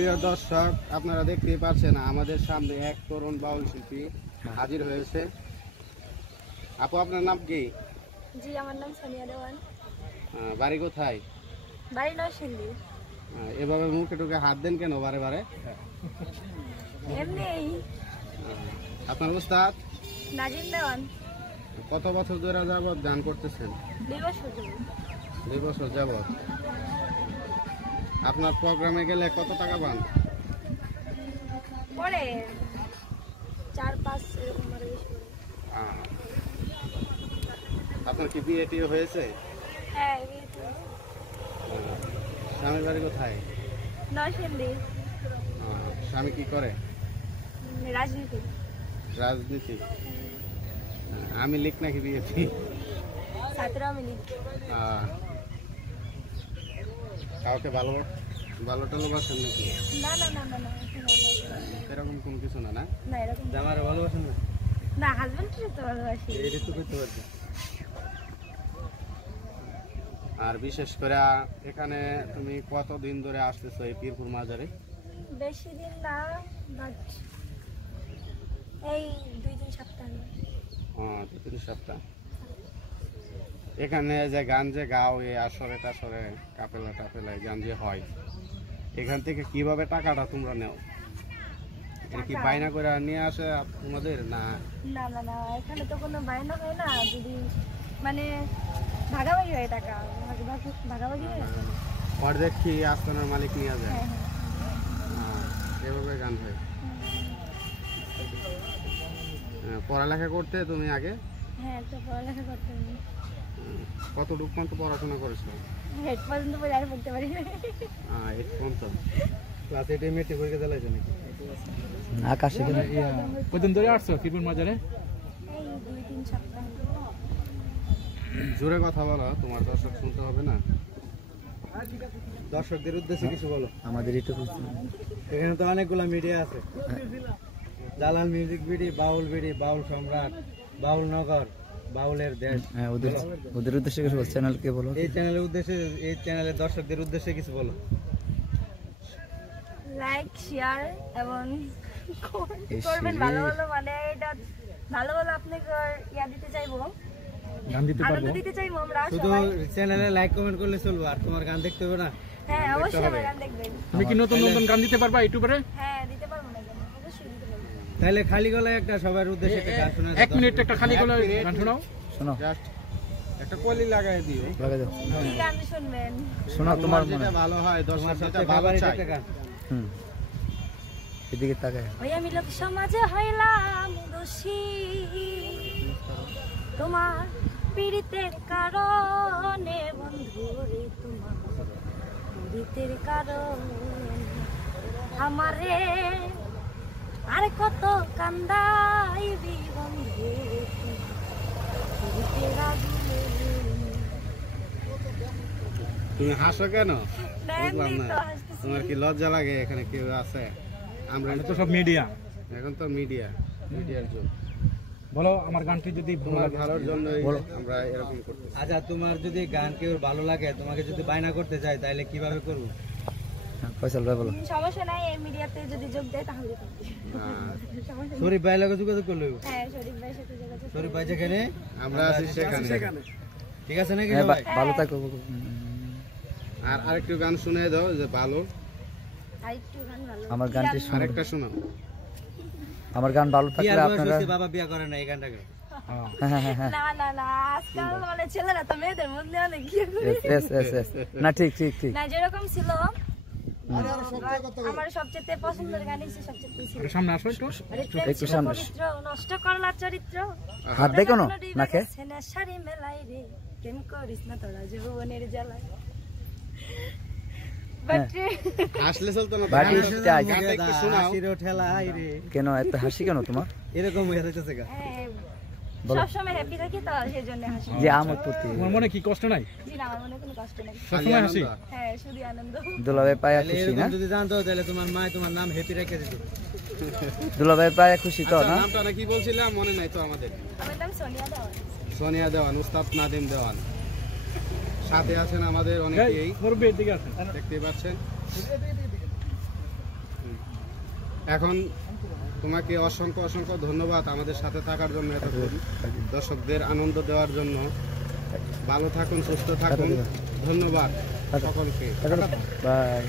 প্রিয় দর্শক, আপনারা দেখতেই পাচ্ছেন আমাদের সামনে এক তরুণ বাউল শিল্পী হাজির হয়েছে। আপু, আপনার নাম কি? জি, আমার নাম সোনিয়া দেওয়ান। বাড়ি কোথায়? বাড়ি নরসিংদী। এভাবে মুখে টুকে হাত দেন কেন বারে বারে? এমনি। আপনার উস্তাদ? নাজিম দেওয়ান। কত বছর ধরে যাবৎ গান করতেছেন? 2 বছর ধরে। 2 বছর যাবৎ। আপনার প্রোগ্রামে গেলে কত টাকা পান? পরে 4-5 এরকম আর বেশি পড়ে। আপনার কি বিয়ে টিয়ে হয়েছে? হ্যাঁ, বিয়ে তো। স্বামীর বাড়ি কোথায়? নরসিংদী। স্বামী কি করে? রাজনীতি। রাজনীতি। আমি লিখ নাকি বিয়েছি? ছাত্র আমি লিখ। কাউকে ভালো ভালো টালোবাসেন নাকি? না না না না না, এরকম কোনো কিছু না? না না এরকম। জামারে ভালোবাসেন না? না, হাজবেন্ডকে তো ভালোবাসি। এটা তো করতে পারবে। আর বিশেষ করে এখানে তুমি কতদিন ধরে আসতেছো এই পীরপুর মাজারে? বেশি দিন না, বাট এই 2-3 সপ্তাহ। 2-3 সপ্তাহ। এখানে যে গান যে গাও, এই আসরে টাসরে কাপেলা টাপেলায় গান যে হয়, এখান থেকে কিভাবে টাকাটা তোমরা নেও? এটা কি বায়না করে নিয়ে আসে তোমাদের? না না না না, এখানে তো কোনো বায়না হয় না। যদি মানে ভাগাভাগি হয় টাকা, ভাগাভাগি হয়। অর্ধেক কি আস্তানার মালিক নিয়ে যায়? হ্যাঁ হ্যাঁ। এভাবে গান হয়। পড়ালেখা করতে তুমি আগে? হ্যাঁ, তো পড়ালেখা করতে হবে। কতটুকু পর্যন্ত পড়াশোনা করেছো? 8 পর্যন্ত পড়ে আর পড়তে পারি না। 8 পর্যন্ত। ক্লাস 8 এ মেট্রিক পরীক্ষা দিয়েছো নাকি? আকাশে কতদিন ধরে আসছো পীরপুর মাজারে? এই 2-3 সপ্তাহ। জোরে কথা বলো, তোমার দর্শক শুনতে হবে না। দর্শকদের উদ্দেশ্যে কিছু বলো। আমাদের ইউটিউব এখানে তো অনেকগুলো মিডিয়া আছে। জালাল মিউজিক বিডি, বাউল বিডি, বাউল সম্রাট, বাউল নগর, বাউলের দেশ। হ্যাঁ, ওদের উদ্দেশ্যে কিছু বল। চ্যানেলকে বলো। এই চ্যানেলের উদ্দেশ্যে, এই চ্যানেলের দর্শকদের উদ্দেশ্যে কিছু বলো। লাইক, শেয়ার এবং করবেন ভালো ভালো, মানে এটা ভালো ভালো আপনাকে ইয়া দিতে চাইবো, গান দিতে আনন্দ পারবো। দিতে চাইবো আমরা শুধু সবাই। চ্যানেলে লাইক কমেন্ট করলে চলবে, আর তোমার গান দেখতে হবে না? হ্যাঁ, অবশ্যই আমার গান দেখবেন। তুমি কি নতুন নতুন গান দিতে পারবা ইউটিউবে? হ্যাঁ, দিতে পারবো না কেন, অবশ্যই দিতে পারবো। তাহলে খালি গলায় একটা সবার উদ্দেশ্যে একটা গান শোনা। 1 মিনিট একটা খালি গলায় গান শোনাও। শোনো, জাস্ট একটা কলি লাগাই দিও। লাগাই দাও। কি গান শুনবেন? শোনো, তোমার মনে যেটা ভালো হয়, দর্শক যেটা ভালো চায়। এদিকে তাকায়। ওই আমি লোক সমাজে হইলাম দোষী, তোমার পীড়িতের কারণে বন্ধুরে, তোমার পীড়িতের কারণে আমারে আর কত কান্দাইবি বন্ধু, পীড়িতের আগুনে। তুমি হাসো কেন? না, বুঝলাম এমনি না। তো হাসতেছি। তোমার কি লজ্জা লাগে? এখানে কেউ আছে? আমরা তো সব মিডিয়া। এখন তো মিডিয়ার যুগ। বলো, আমার গানটি যদি তোমার ভালোর জন্য আমরা এরকম করতেছি। আচ্ছা, তোমার যদি গান কেউ ভালো লাগে, তোমাকে যদি বায়না করতে চায়, তাহলে কিভাবে করবো? ফয়সাল ভাই বলো। সমস্যা নাই, এই মিডিয়াতে যদি যোগ দেয় তাহলে করবে। সমস্যা নেই। শরীফ ভাইয়ের লগে যোগাযোগ করলে? হ্যাঁ, শরীফ ভাইয়ের সাথে যোগাযোগ করবে। শরীফ ভাই যেখানে, আমরা আছি সেখানে। ঠিক আছে নাকি হ্যাঁ, সবাই? ভালো থাকো। আর আরেকটু গান শুনে দাও যে ভালো। আরেকটু গান ভালো। আমার গানটি শোনো। আরেকটা শোনাও। আমার গান ভালো থাকলে আপনারা। বাবা বিয়া করে না, এই গানটা গাও। হ্যাঁ, না না না, আজকাল মানে ছেলেরা তো মেয়েদের মধ্যে অনেক ইয়ে করে। yes. না, ঠিক। না, যেরকম ছিল আমার সবচেয়ে পছন্দের গান হচ্ছে সবচেয়ে ছিল। সামনে আসো একটু। একটু সামনে। পবিত্র নষ্ট করলা চরিত্র, হাত দেখো না নাকে। সেনা শাড়ি মেলাই রে, প্রেম করিস না তোরা যৌবনের জ্বালায়। আসলে চলতো না? গানটা একটু শোনাও। হাসিরও ঠেলাই রে। কেন এত হাসি কেন তোমার? এরকম হয়ে যাচ্ছে গা। সবসময় হ্যাপি থাকি তো, সেই জন্য হাসি। যে আমার প্রতি তোমার মনে কি কষ্ট নাই? জি না, আমার মনে কোনো কষ্ট নেই। সবসময় হাসি? হ্যাঁ, শুধু আনন্দ। দুলাভাই পায়া খুশি না? যদি জানতো তাহলে তোমার মা তোমার নাম হ্যাপি রেখে দিত। দুলাভাই পায়া খুশি তো না? নামটা নাকি বলছিলাম, মনে নাই তো আমাদের? আমার নাম সোনিয়া দেওয়ান। সোনিয়া দেওয়ান, উস্তাদ নাদিম দেওয়ান। সাথে আছেন আমাদের অনেকেই, করবে এদিকে আসেন। দেখতে পাচ্ছেন। এখন তোমাকে অসংখ্য অসংখ্য ধন্যবাদ আমাদের সাথে থাকার জন্য, এতক্ষণ দর্শকদের আনন্দ দেওয়ার জন্য। ভালো থাকুন, সুস্থ থাকুন, ধন্যবাদ সকলকে। বাই।